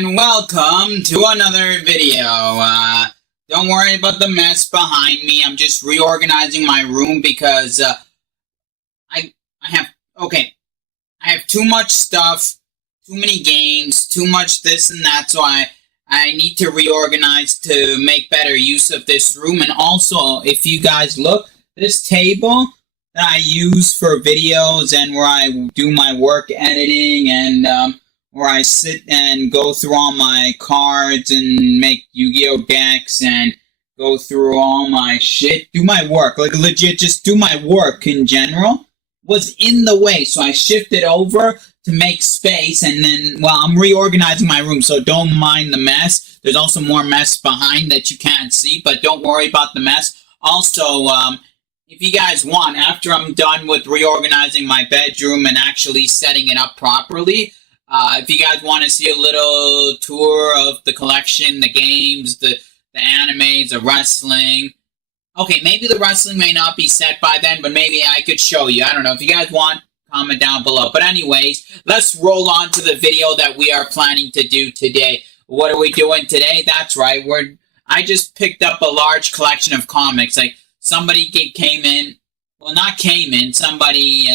and welcome to another video. Don't worry about the mess behind me. I'm just reorganizing my room because I have too much stuff, too many games, too much this and that, so I need to reorganize to make better use of this room. And also, if you guys look, this table that I use for videos and where I do my work editing and where I sit and go through all my cards and make Yu-Gi-Oh! Decks and go through all my shit, do my work, like legit just do my work in general, was in the way. So I shifted over to make space, and then, well, I'm reorganizing my room, so don't mind the mess. There's also more mess behind that you can't see, but don't worry about the mess. Also, if you guys want, after I'm done with reorganizing my bedroom and actually setting it up properly, if you guys want to see a little tour of the collection, the games, the animes, the wrestling. Okay, maybe the wrestling may not be set by then, but maybe I could show you. I don't know. If you guys want, comment down below. But anyways, let's roll on to the video that we are planning to do today. What are we doing today? That's right. I just picked up a large collection of comics. Like, somebody came in. Well, not came in. Somebody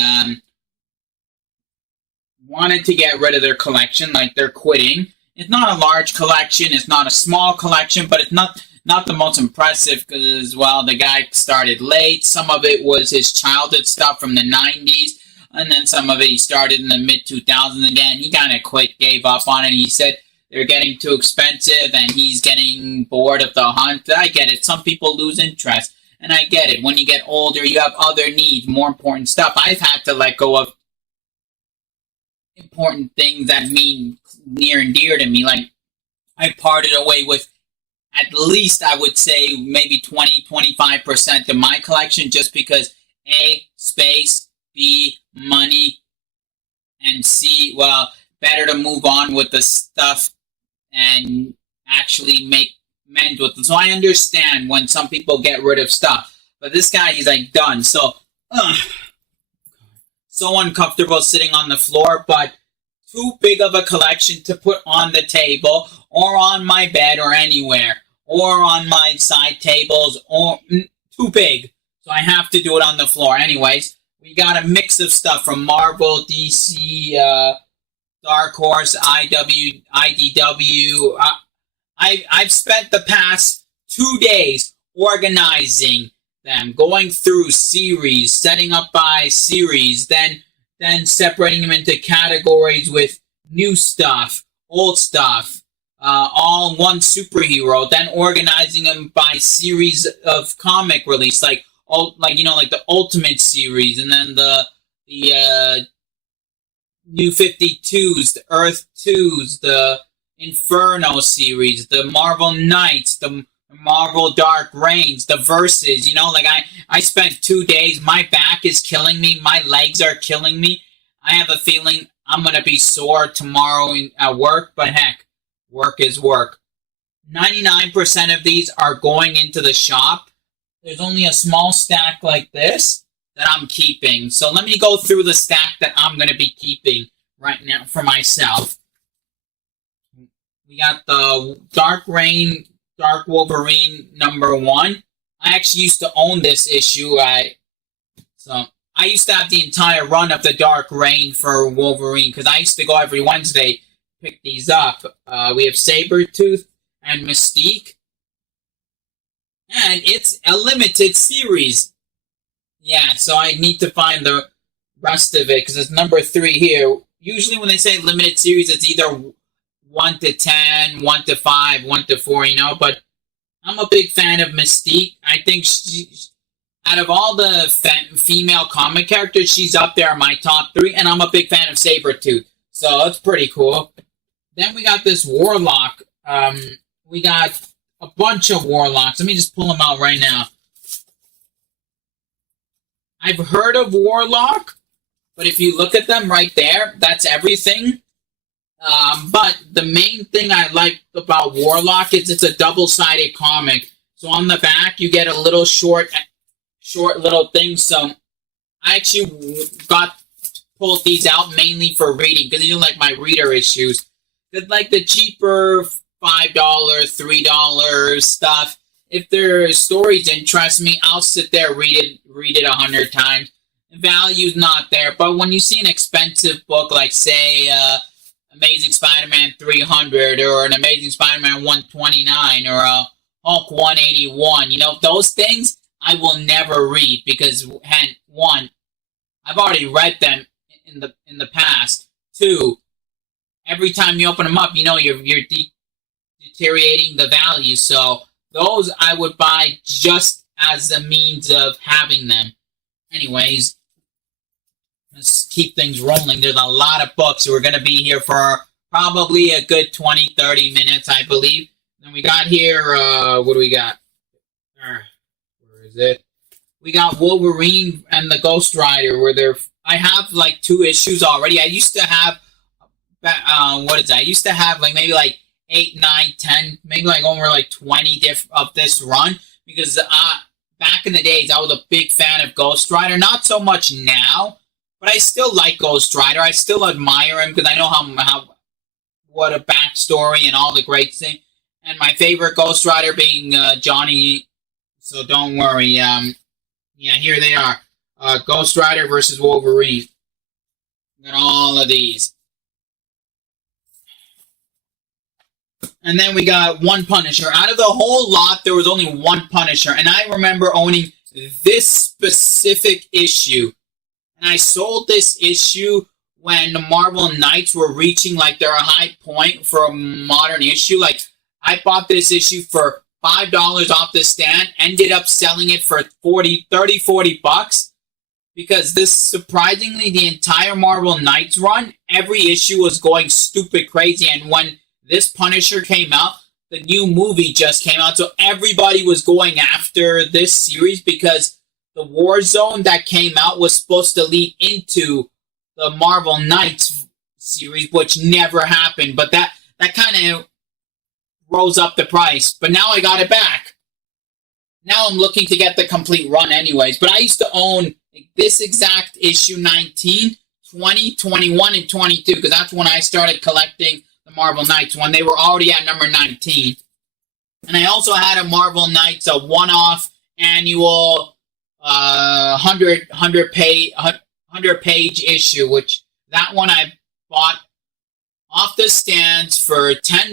wanted to get rid of their collection, like they're quitting. It's not a large collection, it's not a small collection, but it's not the most impressive because, well, the guy started late. Some of it was his childhood stuff from the 90s, and then some of it he started in the mid-2000s again. He kind of quit, gave up on it. He said they're getting too expensive, and he's getting bored of the hunt. I get it. Some people lose interest, and I get it. When you get older, you have other needs, more important stuff. I've had to let go of important things that mean near and dear to me. Like, I parted away with at least, I would say, maybe 20-25% of my collection just because A, space, B, money, and C, well, better to move on with the stuff and actually make amends with it. So I understand when some people get rid of stuff, but this guy, he's like done. So uncomfortable sitting on the floor, but too big of a collection to put on the table or on my bed or anywhere or on my side tables, or too big. So I have to do it on the floor. Anyways, we got a mix of stuff from Marvel, DC, Dark Horse, IDW. I've spent the past 2 days organizing them, going through series, setting up by series, then separating them into categories with new stuff, old stuff, all one superhero, then organizing them by series of comic release, like the Ultimate series, and then the New 52s, the Earth 2s, the Inferno series, the Marvel Knights, the Marvel Dark Reigns, the Versus, I spent 2 days, my back is killing me, my legs are killing me. I have a feeling I'm going to be sore tomorrow at work, but heck, work is work. 99% of these are going into the shop. There's only a small stack like this that I'm keeping. So let me go through the stack that I'm going to be keeping right now for myself. We got the Dark Reign, Dark Wolverine #1. I actually used to own this issue. So I used to have the entire run of the Dark Reign for Wolverine because I used to go every Wednesday pick these up. We have Sabretooth and Mystique. And it's a limited series. Yeah, so I need to find the rest of it because it's #3 here. Usually when they say limited series, it's either 1 to 10, 1 to 5, 1 to 4, but I'm a big fan of Mystique. I think out of all the female comic characters, she's up there in my top 3, and I'm a big fan of Sabretooth. So that's pretty cool. Then we got this Warlock. We got a bunch of Warlocks. Let me just pull them out right now. I've heard of Warlock, but if you look at them right there, that's everything. But the main thing I like about Warlock is it's a double-sided comic. So on the back, you get a little short little thing. So I actually pulled these out mainly for reading because these are like my reader issues. Because, like, the cheaper $5, $3 stuff, if their stories interest me, I'll sit there, read it 100 times. The value's not there. But when you see an expensive book, like, say, Amazing Spider-Man 300 or an Amazing Spider-Man 129 or a Hulk 181, those things I will never read because, one, I've already read them in the past. Two, every time you open them up, you're deteriorating the value. So those I would buy just as a means of having them. Anyways, let's keep things rolling. There's a lot of books. We're going to be here for probably a good 20, 30 minutes, I believe. Then we got here, what do we got? Where is it? We got Wolverine and the Ghost Rider, I have like 2 issues already. I used to have, I used to have like maybe like 8, 9, 10, maybe like over like 20 of this run, because back in the days I was a big fan of Ghost Rider. Not so much now, but I still like Ghost Rider. I still admire him because I know what a backstory and all the great things. And my favorite Ghost Rider being Johnny. So don't worry. Yeah, here they are. Ghost Rider versus Wolverine. Got all of these. And then we got one Punisher. Out of the whole lot, there was only one Punisher. And I remember owning this specific issue. And I sold this issue when the Marvel Knights were reaching like their high point for a modern issue. Like, I bought this issue for $5 off the stand, ended up selling it for $40 because this, surprisingly, the entire Marvel Knights run, every issue was going stupid crazy. And when this Punisher came out, the new movie just came out, so everybody was going after this series because the Warzone that came out was supposed to lead into the Marvel Knights series, which never happened. But that kind of rose up the price. But now I got it back. Now I'm looking to get the complete run anyways. But I used to own this exact issue 19, 20, 21, and 22, because that's when I started collecting the Marvel Knights, when they were already at number 19. And I also had a Marvel Knights, a one-off annual 100 page issue, which that one I bought off the stands for $10,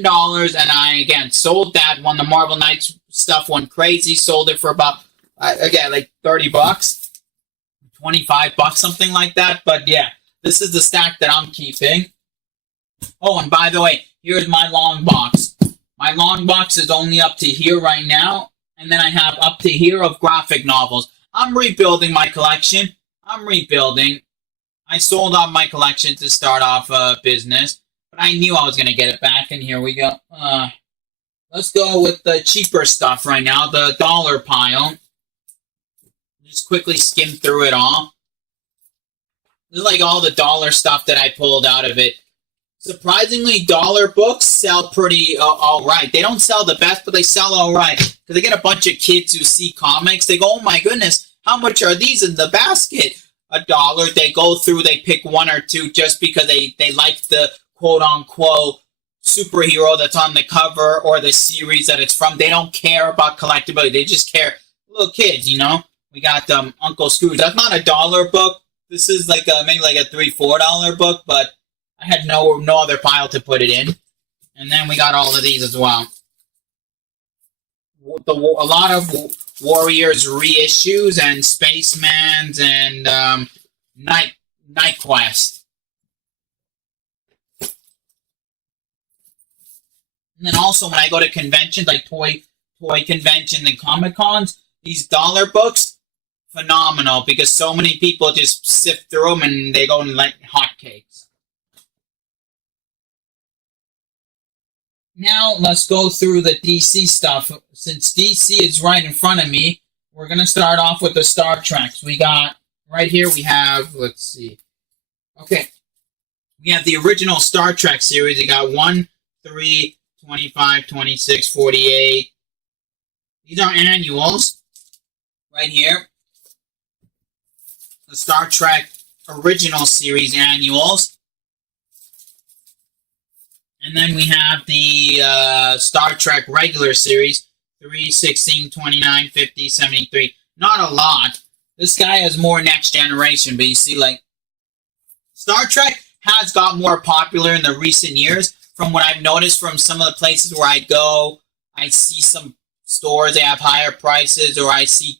and I again sold that when the Marvel Knights stuff went crazy. Sold it for about like $30, $25, something like that. But yeah, this is the stack that I'm keeping. Oh, and by the way, here's my long box. My long box is only up to here right now, and then I have up to here of graphic novels. I'm rebuilding my collection. I'm rebuilding. I sold off my collection to start off a business, but I knew I was going to get it back, and here we go. Let's go with the cheaper stuff right now, the dollar pile. Just quickly skim through it all. This is like all the dollar stuff that I pulled out of it. Surprisingly, dollar books sell pretty all right. They don't sell the best, but they sell all right. Because they get a bunch of kids who see comics. They go, oh my goodness, how much are these in the basket? $1. They go through, they pick one or two just because they like the quote-unquote superhero that's on the cover or the series that it's from. They don't care about collectability. They just care. Little kids, We got Uncle Scrooge. That's not a dollar book. This is like maybe like a $3, $4 book, but I had no other pile to put it in. And then we got all of these as well. A lot of Warriors reissues and Spacemans and Night Quest. And then also when I go to conventions like toy conventions and Comic Cons, these dollar books, phenomenal, because so many people just sift through them and they go like hotcakes. Now let's go through the DC stuff. Since DC is right in front of me, we're going to start off with the Star Treks. We got, right here we have, let's see. Okay. We have the original Star Trek series. We got 1, 3, 25, 26, 48. These are annuals. Right here. The Star Trek original series annuals. And then we have the Star Trek regular series, 3, 16, 29, 50, 73. Not a lot. This guy has more Next Generation, but you see, like, Star Trek has got more popular in the recent years. From what I've noticed from some of the places where I go, I see some stores, they have higher prices, or I see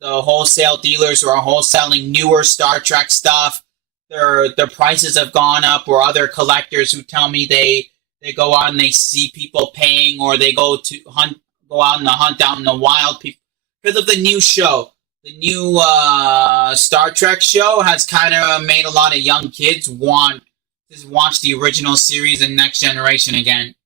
the wholesale dealers who are wholesaling newer Star Trek stuff. Their prices have gone up, or other collectors who tell me they go out and they see people paying, or they go out on the hunt out in the wild because of the new show. The new Star Trek show has kind of made a lot of young kids want to watch the original series and Next Generation again.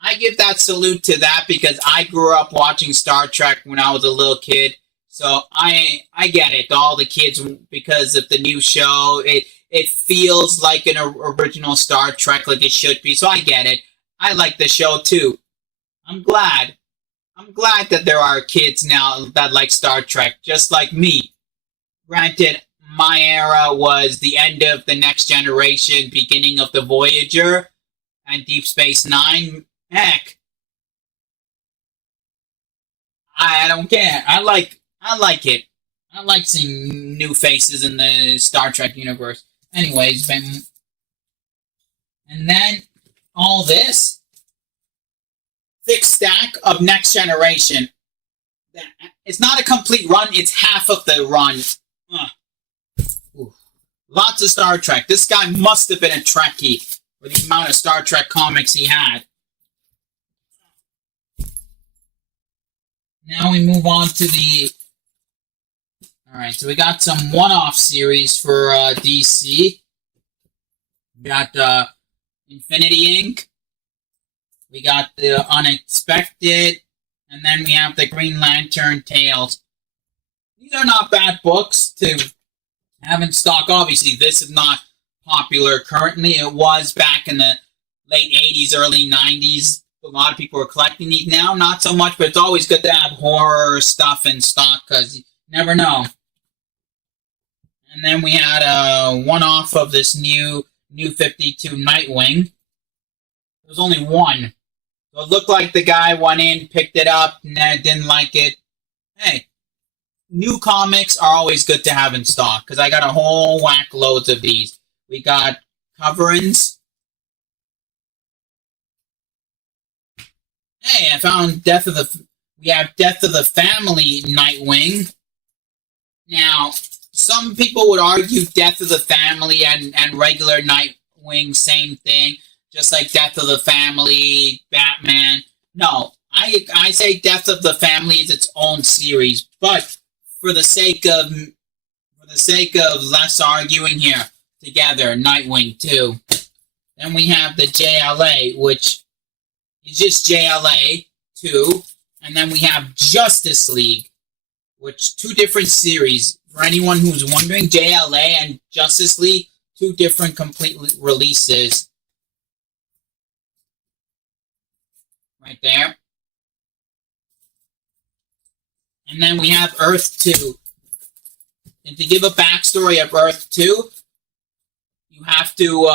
I give that salute to that because I grew up watching Star Trek when I was a little kid. So I get it. All the kids, because of the new show, it feels like an original Star Trek, like it should be. So I get it. I like the show too. I'm glad that there are kids now that like Star Trek, just like me. Granted, my era was the end of the Next Generation, beginning of the Voyager, and Deep Space Nine. Heck, I don't care. I like it. I like seeing new faces in the Star Trek universe. Anyways, and then all this thick stack of Next Generation. It's not a complete run, it's half of the run. Lots of Star Trek. This guy must have been a Trekkie for the amount of Star Trek comics he had. Now we move on to the... Alright, so we got some one-off series for DC. We got Infinity Inc. We got the Unexpected, and then we have the Green Lantern Tales. These are not bad books to have in stock. Obviously, this is not popular currently. It was back in the late 80s, early 90s. A lot of people are collecting these now. Not so much, but it's always good to have horror stuff in stock because you never know. And then we had a one-off of this new 52 Nightwing. There was only one. So it looked like the guy went in, picked it up, and didn't like it. Hey, new comics are always good to have in stock, because I got a whole whack loads of these. We got coverings. Hey, I found we have Death of the Family Nightwing. Now, some people would argue Death of the Family and regular Nightwing, same thing. Just like Death of the Family, Batman. No, I say Death of the Family is its own series, but for the sake of less arguing here, together, Nightwing 2. Then we have the JLA, which is just JLA 2, and then we have Justice League, which 2 different series. For anyone who's wondering, JLA and Justice League, 2 different complete releases. Right there. And then we have Earth 2. And to give a backstory of Earth 2, you have to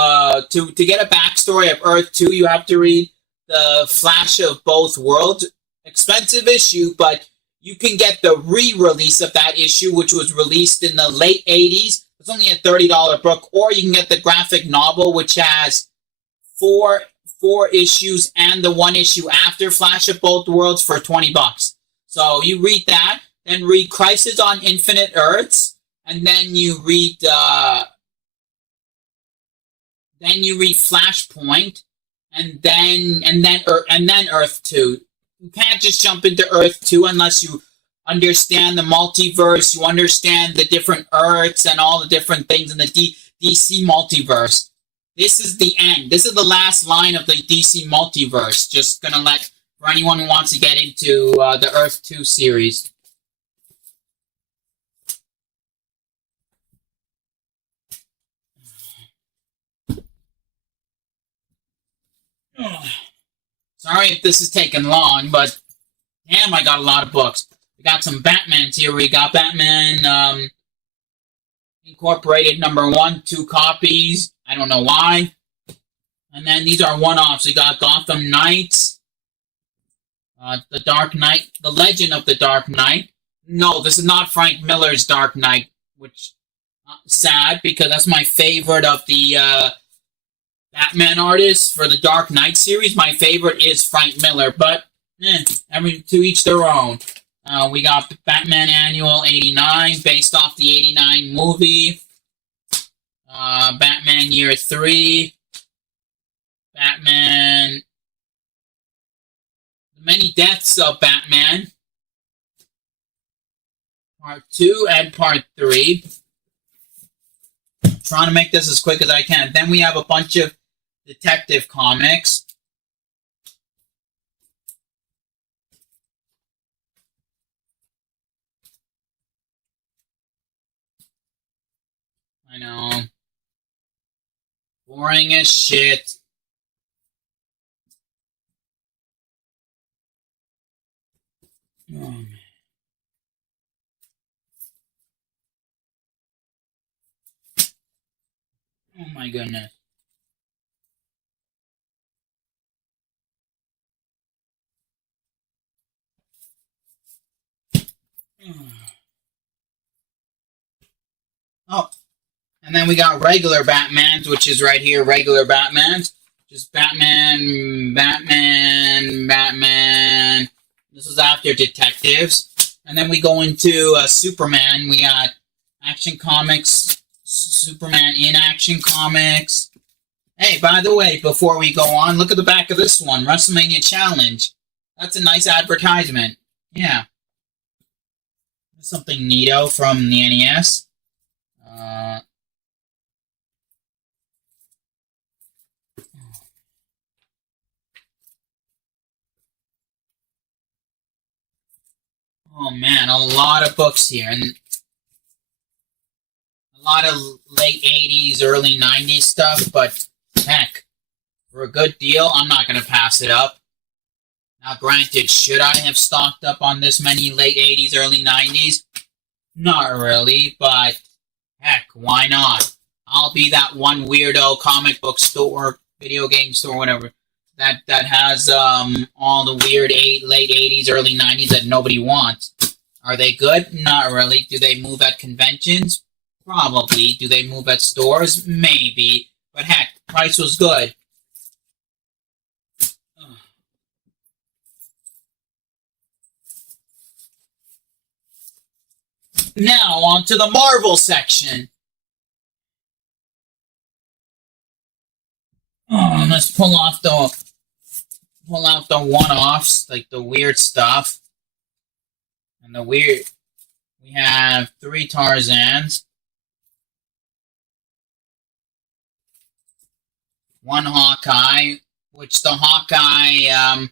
get a backstory of Earth 2, you have to read the Flash of Both Worlds. Expensive issue, but you can get the re-release of that issue, which was released in the late 80s. It's only a $30 book. Or you can get the graphic novel, which has 4 issues and the 1 issue after Flash of Both Worlds for $20. So you read that, then read Crisis on Infinite Earths, and then you read Flashpoint, and then Earth 2. You can't just jump into Earth 2 unless you understand the multiverse, you understand the different Earths and all the different things in the DC multiverse. This is the end. This is the last line of the DC multiverse. Just gonna let, for anyone who wants to get into the Earth 2 series. Sorry if this is taking long, but damn, I got a lot of books. We got some Batmans here. We got Batman Incorporated #1, 2 copies. I don't know why. And then these are one-offs. We got Gotham Knights, The Dark Knight, The Legend of the Dark Knight. No, this is not Frank Miller's Dark Knight, which sad because that's my favorite of the Batman artists for the Dark Knight series. My favorite is Frank Miller, but to each their own. We got Batman Annual 89, based off the 89 movie. Batman Year 3. Batman... The Many Deaths of Batman. Part 2 and Part 3. I'm trying to make this as quick as I can. Then we have a bunch of detective comics. I know. Boring as shit. Oh, man. Oh my goodness. Oh, and then we got regular Batmans, which is right here, regular Batmans. Just Batman, Batman, Batman. This is after Detectives. And then we go into Superman. We got Action Comics, Superman in Action Comics. Hey, by the way, before we go on, look at the back of this one, WrestleMania Challenge. That's a nice advertisement. Yeah. Something neato from the NES. Oh man, a lot of books here, and a lot of late 80s, early 90s stuff, but heck, for a good deal, I'm not going to pass it up. Now granted, should I have stocked up on this many late 80s, early 90s? Not really, but heck, why not? I'll be that one weirdo comic book store, video game store, whatever, that has all the weird late 80s, early 90s that nobody wants. Are they good? Not really. Do they move at conventions? Probably. Do they move at stores? Maybe. But heck, price was good. Now, on to the Marvel section. Let's pull out the one-offs, like the weird stuff. And we have 3 Tarzans. 1 Hawkeye, which the Hawkeye,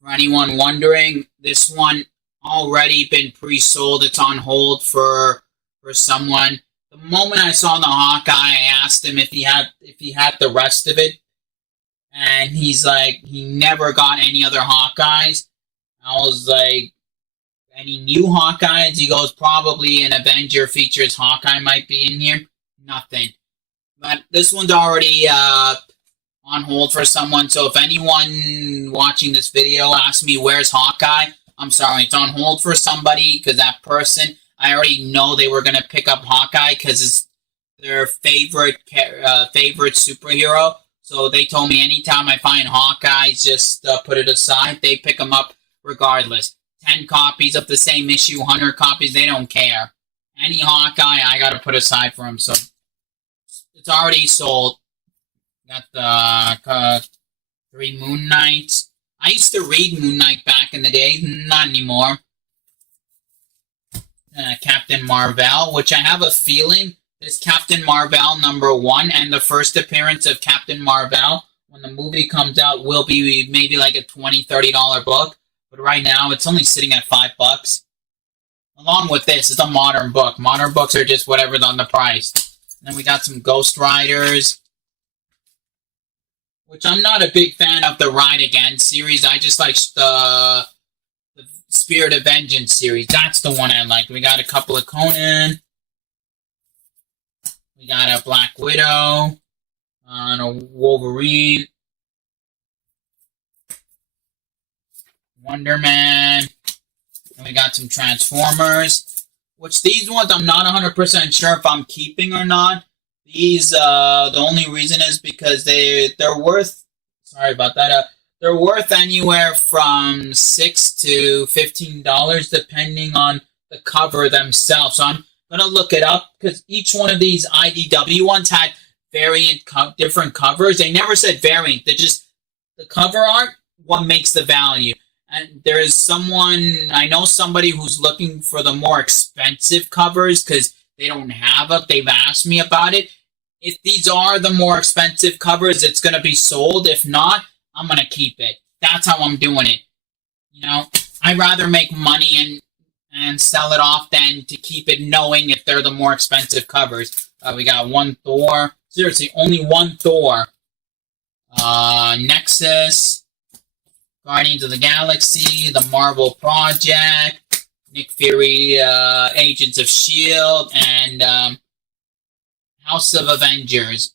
for anyone wondering, this one already been pre-sold. It's on hold for someone. The moment I saw the Hawkeye, I asked him if he had the rest of it, and he's like, he never got any other Hawkeyes. I was like, any new Hawkeyes? He goes, probably an Avenger features Hawkeye might be in here. Nothing. But this one's already on hold for someone, so if anyone watching this video asks me where's Hawkeye, I'm sorry, it's on hold for somebody, because that person, I already know they were going to pick up Hawkeye because it's their favorite superhero. So they told me anytime I find Hawkeye, just put it aside. They pick them up regardless. 10 copies of the same issue, 100 copies, they don't care. Any Hawkeye, I got to put aside for them. So it's already sold. Got the 3 Moon Knights. I used to read Moon Knight back in the day. Not anymore. Captain Marvel, which I have a feeling this Captain Marvel #1 and the first appearance of Captain Marvel when the movie comes out will be maybe like a $20, $30 book. But right now it's only sitting at $5. Along with this, it's a modern book. Modern books are just whatever's on the price. And then we got some Ghost Riders, which I'm not a big fan of the Ride Again series. I just like the Spirit of Vengeance series. That's the one I like. We got a couple of Conan. We got a Black Widow. on a Wolverine, Wonder Man, and we got some Transformers, which these ones I'm not 100% sure if I'm keeping or not. These, the only reason is because they're worth, sorry about that, they're worth anywhere from $6 to $15 depending on the cover themselves. So I'm gonna look it up because each one of these IDW ones had different covers. They never said variant. They just the cover art what makes the value. And there is I know somebody who's looking for the more expensive covers because they don't have it. They've asked me about it. If these are the more expensive covers, it's gonna be sold. If not, I'm gonna keep it. That's how I'm doing it. You know, I'd rather make money and sell it off than to keep it knowing if they're the more expensive covers. We got one Thor. Seriously, only one Thor. Nexus, Guardians of the Galaxy, the Marvel Project, Nick Fury, Agents of S.H.I.E.L.D., and House of Avengers.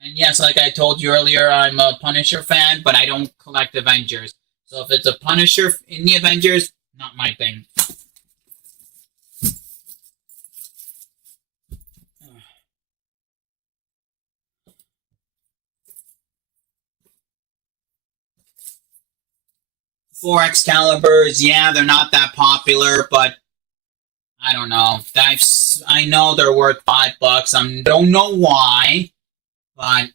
And yes, like I told you earlier, I'm a Punisher fan, but I don't collect Avengers. So if it's a Punisher in the Avengers, not my thing. Four Excaliburs, yeah, they're not that popular, but I don't know. I know they're worth $5. I don't know why, but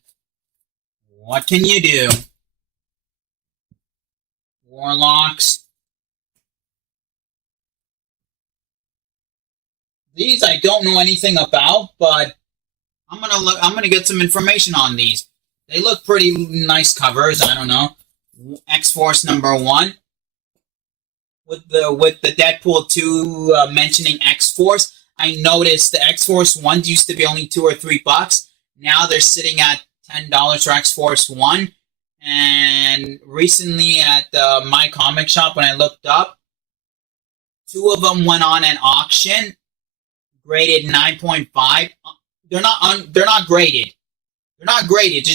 what can you do? Warlocks. These I don't know anything about, but I'm gonna get some information on these. They look pretty nice covers. I don't know. X-Force #1 with the Deadpool 2 mentioning X-Force. I noticed the X-Force ones used to be only $2 or $3. Now they're sitting at $10 for X-Force 1. And recently at my comic shop, when I looked up, 2 of them went on an auction, graded 9.5. They're not graded. They're not graded.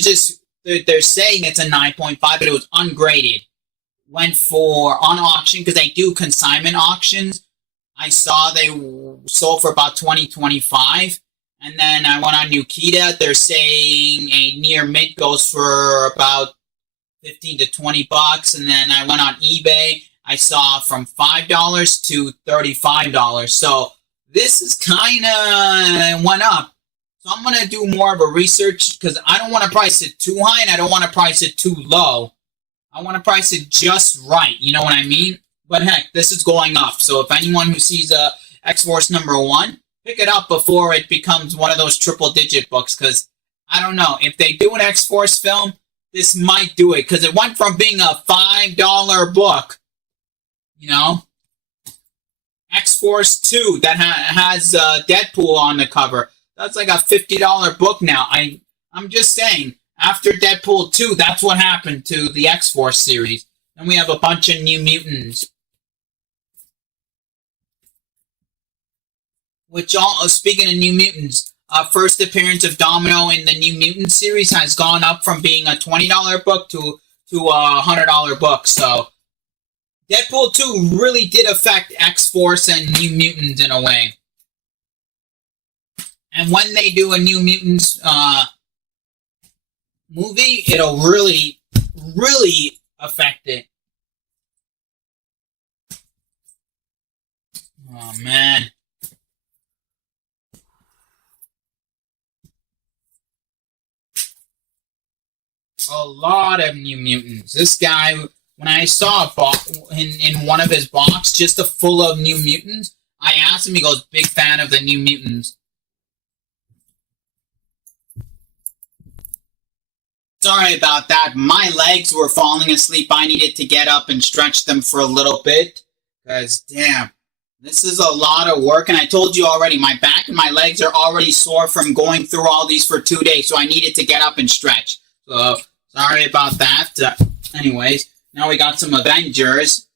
They're saying it's a 9.5, but it was ungraded. Went for on auction because they do consignment auctions. I saw they sold for about $20-25, and then I went on Nukita. They're saying a near mid goes for about $15 to $20, and then I went on eBay. I saw from $5 to $35. So this is kind of went up. So I'm gonna do more of a research because I don't want to price it too high and I don't want to price it too low. I want to price it just right. You know what I mean? But heck, this is going up. So if anyone who sees X-Force #1, pick it up before it becomes one of those triple-digit books. Because I don't know if they do an X-Force film, this might do it because it went from being a $5 book, you know, X-Force 2 that has Deadpool on the cover. That's like a $50 book now. I'm just saying, after Deadpool 2, that's what happened to the X-Force series. And we have a bunch of New Mutants. Which, speaking of New Mutants, first appearance of Domino in the New Mutant series has gone up from being a $20 book to a $100 book. So, Deadpool 2 really did affect X-Force and New Mutants in a way. And when they do a New Mutants movie, it'll really, really affect it. Oh, man. A lot of New Mutants. This guy, when I saw in one of his box, just a full of New Mutants, I asked him, he goes, big fan of the New Mutants. Sorry about that. My legs were falling asleep. I needed to get up and stretch them for a little bit. Because, damn, this is a lot of work. And I told you already, my back and my legs are already sore from going through all these for 2 days. So I needed to get up and stretch. So, sorry about that. Anyways, now we got some Avengers.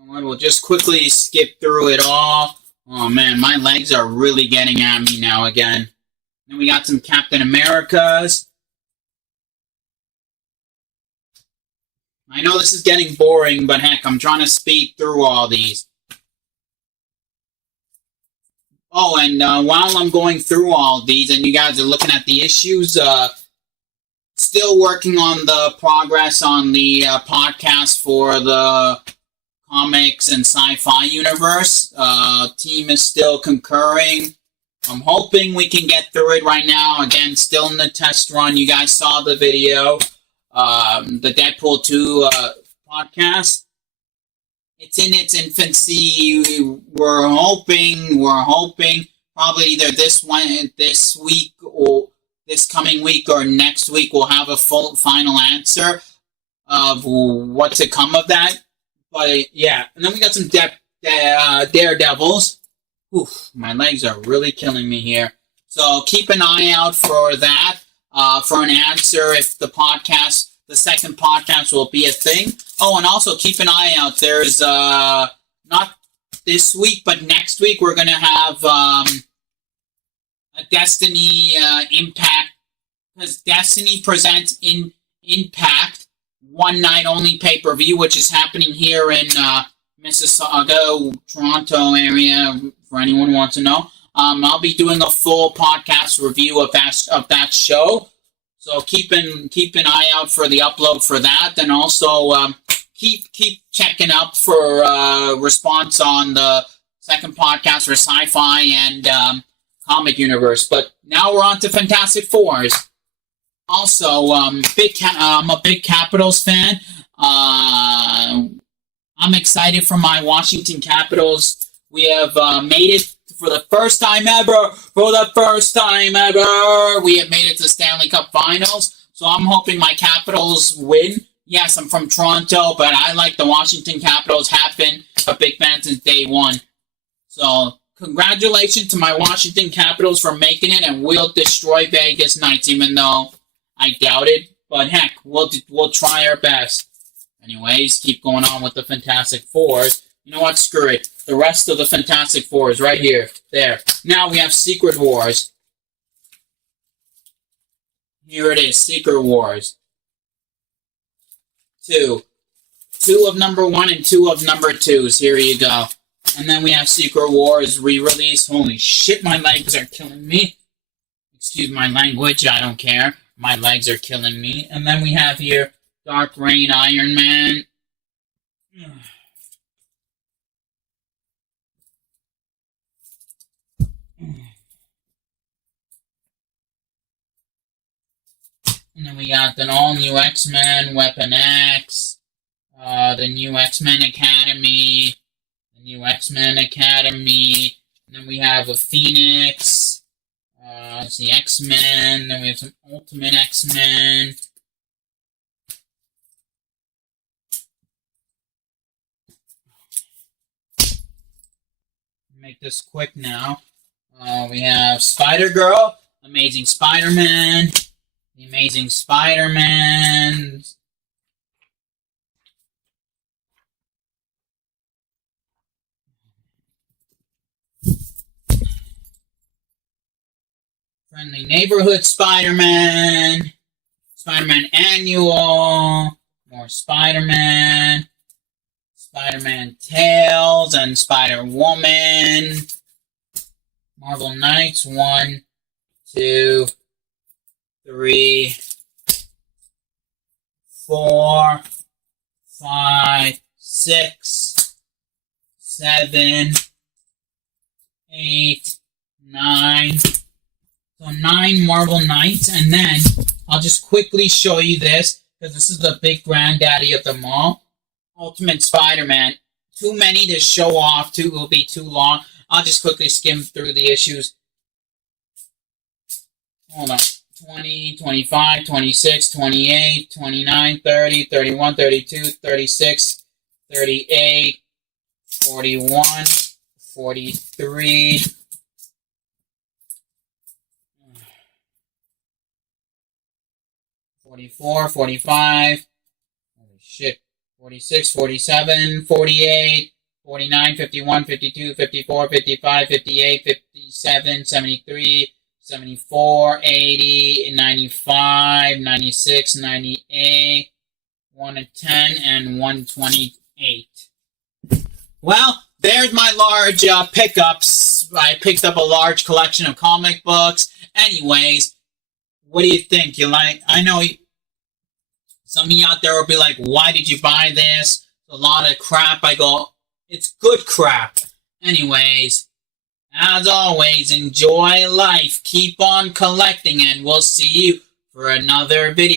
know what? We'll just quickly skip through it all. Oh man, my legs are really getting at me now again. Then we got some Captain Americas. I know this is getting boring, but heck, I'm trying to speed through all these. Oh, and while I'm going through all these, and you guys are looking at the issues, still working on the progress on the podcast for the comics and sci-fi universe. Team is still concurring. I'm hoping we can get through it right now. Again, still in the test run. You guys saw the video. The Deadpool 2 podcast. It's in its infancy. We're hoping probably either this week or this coming week or next week we'll have a full final answer of what to come of that. But yeah, and then we got some Daredevils. Oof, my legs are really killing me here. So keep an eye out for that. For an answer if the second podcast will be a thing. Oh, and also keep an eye out. There's not this week, but next week we're gonna have a Destiny Impact, because Destiny presents in Impact one night only pay-per-view, which is happening here in Mississauga, Toronto area. For anyone who wants to know, I'll be doing a full podcast review of that show. So keep an eye out for the upload for that, and also keep checking up for response on the second podcast for sci-fi and comic universe. But now we're on to Fantastic Fours. Also, I'm a big Capitals fan. I'm excited for my Washington Capitals. We have made it for the first time ever. We have made it to the Stanley Cup Finals. So I'm hoping my Capitals win. Yes, I'm from Toronto, but I like the Washington Capitals. Have been a big fan since day one. So congratulations to my Washington Capitals for making it, and we'll destroy Vegas Knights, even though I doubt it. But heck, we'll try our best. Anyways, keep going on with the Fantastic Fours. You know what? Screw it. The rest of the Fantastic Four is right here. There. Now we have Secret Wars. Here it is. Secret Wars. Two of number 1 and 2 of number 2s. Here you go. And then we have Secret Wars re-release. Holy shit, my legs are killing me. Excuse my language. I don't care. My legs are killing me. And then we have here Dark Reign Iron Man. And then we got the all-new X-Men, Weapon X, the new X-Men Academy, and then we have a Phoenix, it's the X-Men, then we have some Ultimate X-Men. Make this quick now. We have Spider-Girl, Amazing Spider-Man, The Amazing Spider-Man, Friendly Neighborhood Spider-Man, Spider-Man Annual, more Spider-Man, Spider-Man Tales, and Spider-Woman. Marvel Knights, 1, 2, 3, 4, 5, 6, 7, 8, 9. So 9 Marvel Knights, and then I'll just quickly show you this, because this is the big granddaddy of them all. Ultimate Spider-Man. Too many to show off, it will be too long. I'll just quickly skim through the issues. Hold on. 20, 25, 26, 28, 29, 30, 31, 32, 36, 38, 41, 43, 44, 45, holy shit, 46, 47, 48, 49, 51, 52, 54, 55, 58, 57, 73, 74, 80, 95, 96, 98, 110, and 128. Well, there's my large pickups. I picked up a large collection of comic books. Anyways, what do you think? I know some of you out there will be like, why did you buy this? A lot of crap. I go, it's good crap. Anyways, as always, enjoy life. Keep on collecting, and we'll see you for another video.